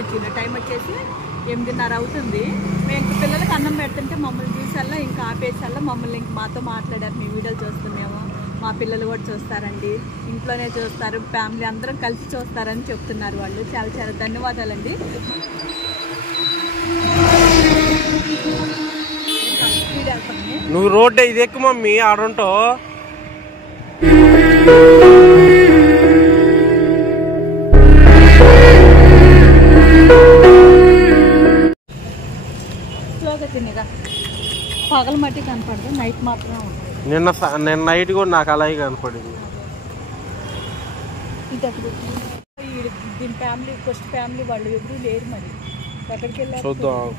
వచ్చింది టైం వచ్చేసి 8:30 అవుతుంది. మేము ఇంక పిల్లలకి అన్నం పెడుతుంటే మమ్మల్ని చూసల్లా ఇంకా ఆపేసల్లా మమ్మల్ని ఇంక మాతో మాట్లాడారు. మీ వీడియోలు చూస్తున్నాము, మా పిల్లలు కూడా చూస్తారండి, ఇంట్లోనే చూస్తారు, ఫ్యామిలీ అందరం కలిసి చూస్తారని చెప్తున్నారు వాళ్ళు. చాలా చాలా ధన్యవాదాలండి. నువ్వు రోడ్డు ఇది ఎక్కువ మమ్మీ ఆడుంటో పగల మట్టి కనపడదు, నైట్ మాత్రమే ఉంటుంది. నిన్న నైట్ కూడా నాకు అలాగే కనపడింది. దీని ఫ్యామిలీ ఫస్ట్ ఫ్యామిలీ వాళ్ళు ఎవరు లేరు, మరి ఎక్కడికి వెళ్ళారు చూద్దాం.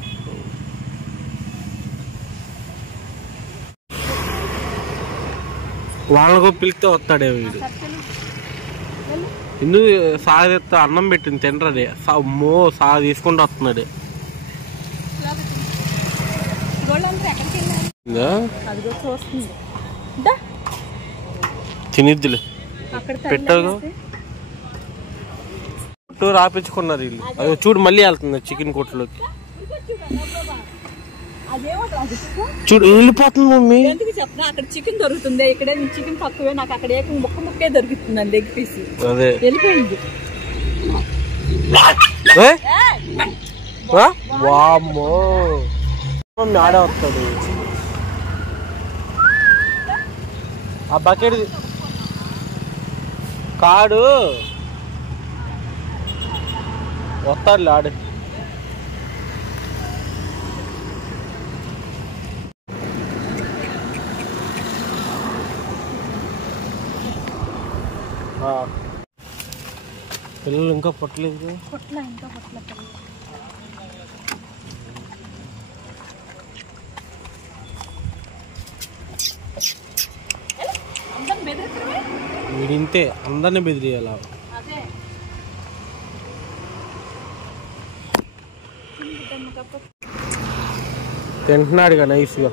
వాళ్ళకు పిలిస్తే వస్తాడే వీడు. ఎందుకు సాగ అన్నం పెట్టింది తినరదే, మో సాగ తీసుకుంటూ వస్తున్నాడు. తినిద్దులే పెట్టారు రాపించుకున్నారు వీళ్ళు. అది చూడు మళ్ళీ వెళ్తుంది చికెన్ కొట్టులోకి. చూడు వెళ్ళిపోతుంది మమ్మీ. ఎందుకు చెప్పిన అక్కడ చికెన్ దొరుకుతుంది, ఇక్కడ చికెన్ తక్కువే, నాకు అక్కడ ముక్కే దొరుకుతుంది అండి, లెగ్ పీస్. అదే వెళ్ళిపోయింది. వామ్మో మమ్మీ ఆడే వస్తాడు. ఆ బకెట్ కాడు వస్తాడులే ఆడు. పిల్లలు ఇంకా పుట్టలేదు. వీడింతే అందరినీ బెదిరియాల. తింటున్నాడుగా నైస్గా.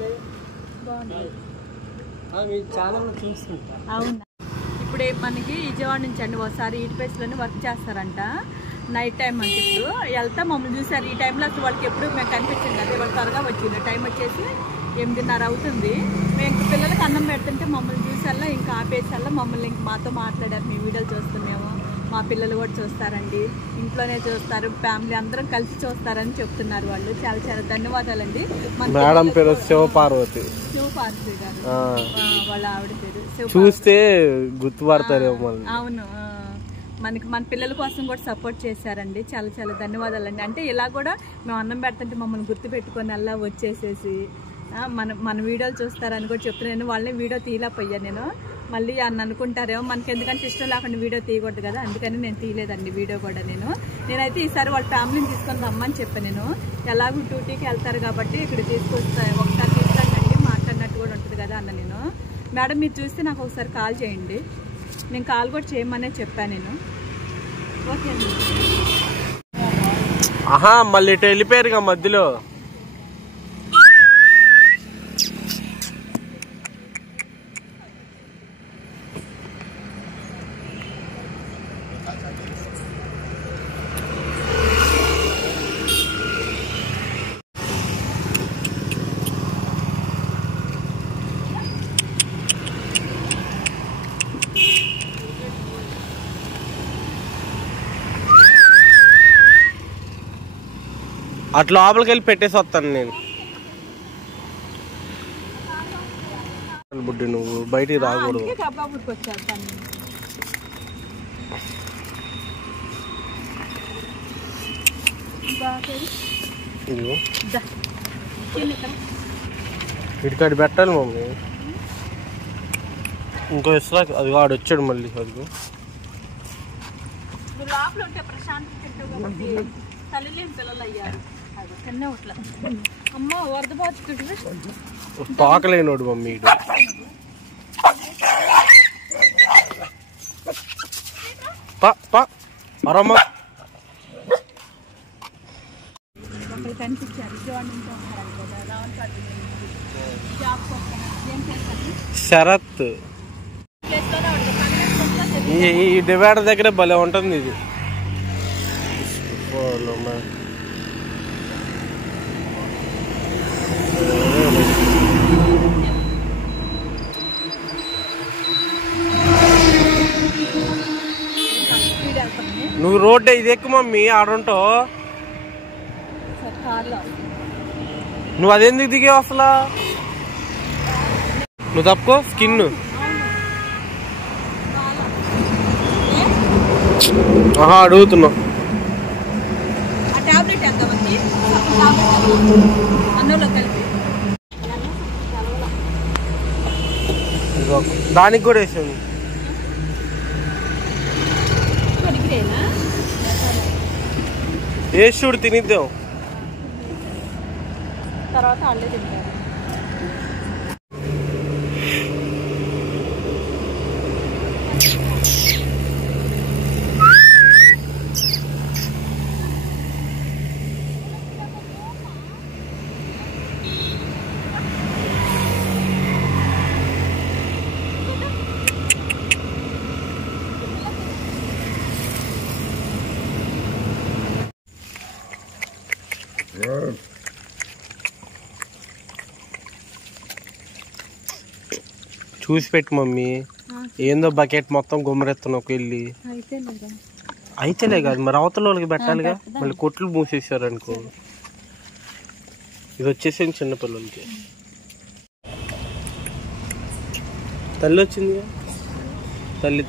అవునా, ఇప్పుడే మనకి విజయవాడ నుంచి అండి ఒకసారి ఈటిపేస్లోనే వర్క్ చేస్తారంట, నైట్ టైం అంటే. ఇప్పుడు వెళ్తా మమ్మల్ని చూసారు. ఈ టైంలో అసలు వాళ్ళకి ఎప్పుడు మేము కనిపించింది, అదే వాళ్ళు త్వరగా వచ్చింది. టైం వచ్చేసి 8:30 అవుతుంది. మేము ఇంక పిల్లలకి అన్నం పెడుతుంటే మమ్మల్ని చూసల్లా ఇంకా ఆపేసల్లా మమ్మల్ని ఇంక మాతో మాట్లాడారు. మీ వీడియోలు చూస్తున్నాము, మా పిల్లలు కూడా చూస్తారండి, ఇంట్లోనే చూస్తారు, ఫ్యామిలీ అందరం కలిసి చూస్తారని చెప్తున్నారు వాళ్ళు. చాలా చాలా ధన్యవాదాలండి. మేడం పేరు శివపార్వతి గారు, వాళ్ళ ఆవిడ పేరు. చూస్తే గుర్తుపడతారేమో. అవును, మన పిల్లల కోసం కూడా సపోర్ట్ చేశారండి. చాలా చాలా ధన్యవాదాలండి. అంటే ఇలా కూడా మేము అన్నం పెడుతుంటే మమ్మల్ని గుర్తు పెట్టుకొని అలా వచ్చేసేసి మన వీడియోలు చూస్తారని కూడా చెప్తున్నాను. వాళ్ళని వీడియో తీయలేకపోయా నేను, మళ్ళీ అని అనుకుంటారేమో, మనకి ఎందుకంటే ఇష్టం లేకుండా వీడియో తీయకూడదు కదా, అందుకని నేను తీయలేదండి వీడియో కూడా. నేనైతే ఈసారి వాళ్ళ ఫ్యామిలీని తీసుకొని రమ్మని చెప్పాను. నేను ఎలాగో డ్యూటీకి వెళ్తారు కాబట్టి ఇక్కడ తీసుకొస్తాను, ఒకసారి తీసుకురండి, మాట్లాడినట్టు కూడా ఉంటుంది కదా అన్న. నేను మేడం మీరు చూస్తే నాకు ఒకసారి కాల్ చేయండి, నేను కాల్ కూడా చేయమనే చెప్పాను నేను. ఓకే అండి. మళ్ళీ ఇటు వెళ్ళిపోయారుగా మధ్యలో. అట్లా లోపలికి వెళ్ళి పెట్టేసి వస్తాను నేను. బుడ్డి నువ్వు బయటికి రాకూడదు. ఇటుకాడి పెట్టాలి మమ్మీ. ఇంకో ఇస్రా అది వాడు వచ్చాడు మళ్ళీ. అది తాకలేనోడు మమ్మీ. శరత్ ఈ డివైడర్ దగ్గర భలే ఉంటుంది ఇది. నువ్వు రోడ్డు ఇది ఎక్కువ మమ్మీ ఆడుంటావు. నువ్వు అదెందుకు దిగావు అసలు? నువ్వు తప్పుకో స్కిన్. అడుగుతున్నావు. దానికి కూడా వేసాను. వేసి చూడు తినిద్దాం. తర్వాత వాళ్ళే తింటారు. చూసి పెట్టు మమ్మీ. ఏందో బకెట్ మొత్తం గుమ్మరెత్తున్నావు ఒక వెళ్ళి. అయితేలే కాదు మరి అవతల వాళ్ళకి పెట్టాలిగా. మళ్ళీ కొట్లు మూసేసారు అనుకో. ఇది వచ్చేసి చిన్నపిల్లలకి. తల్లి వచ్చిందిగా. తల్లి